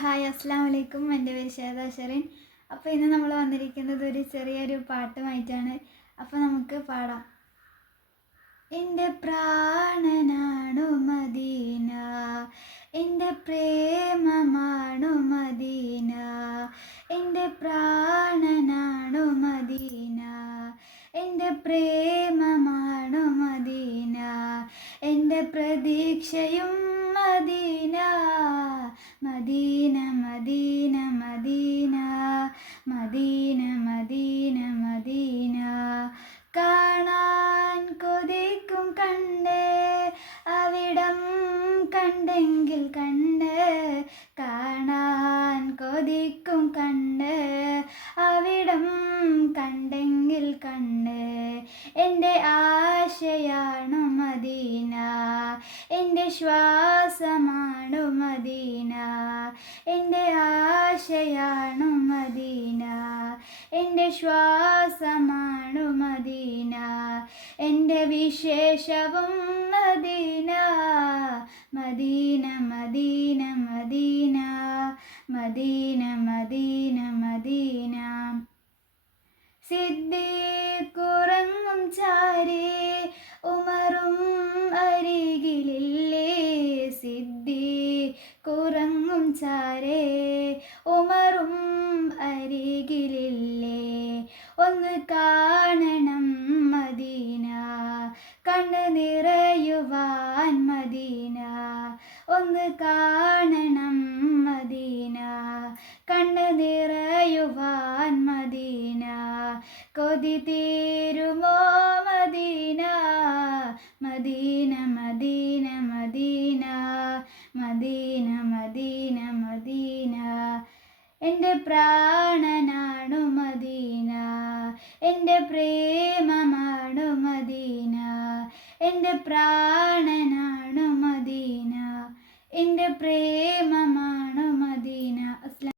Hi അസ്സാം വലൈക്കും. എൻ്റെ പേര് ഷേദ ഷെറിൻ. അപ്പോൾ ഇന്ന് നമ്മൾ വന്നിരിക്കുന്നത് ഒരു ചെറിയൊരു പാട്ടുമായിട്ടാണ്. അപ്പോൾ നമുക്ക് പാടാം. എൻ്റെ പ്രാണനാണു മദീന, എൻ്റെ പ്രേമമാണു മദീന, എൻ്റെ പ്രാണനാണു മദീന, എൻ്റെ പ്രേമമാണു മദീന, എൻ്റെ പ്രതീക്ഷയും Medina, Medina Medina Medina Medina Medina Medina. കാണാൻ കൊതിക്കും കണ്ട് അവിടം കണ്ടെങ്കിൽ കണ്ട്, കാണാൻ കൊതിക്കും കണ്ട് അവിടം കണ്ടെങ്കിൽ കണ്ട്. എൻ്റെ ആശയാണു മദീന, എൻ്റെ ശ്വാസമാണു മദീന, എൻ്റെ ആശയാണു മദീന, എൻ്റെ ശ്വാസമാണു മദീന, എൻ്റെ വിശേഷവും Medina, Medina Medina Medina Medina Medina Medina. സിദ്ദീഖുറങ്ങും ചാരേ ഉമറും അരികിലില്ലേ, സിദ്ദീഖുറങ്ങും ചാരേ ഉമറും അരികിലില്ലേ. ഒന്ന് കാണണം മദീന, കണ്ണ് നിറയുവാൻ മദീന, ഒന്ന് കാണണം മദീന, കണ്ണ് നിറയുവാൻ മദീന. കൊതി തീരുമോ Medina, Medina Medina Medina Medina Medina Medina. എൻ്റെ പ്രാണനാണു മദീന, എൻ്റെ പ്രേമമാണു മദീന, എൻ്റെ പ്രാണനാണു മദീന, എൻ്റെ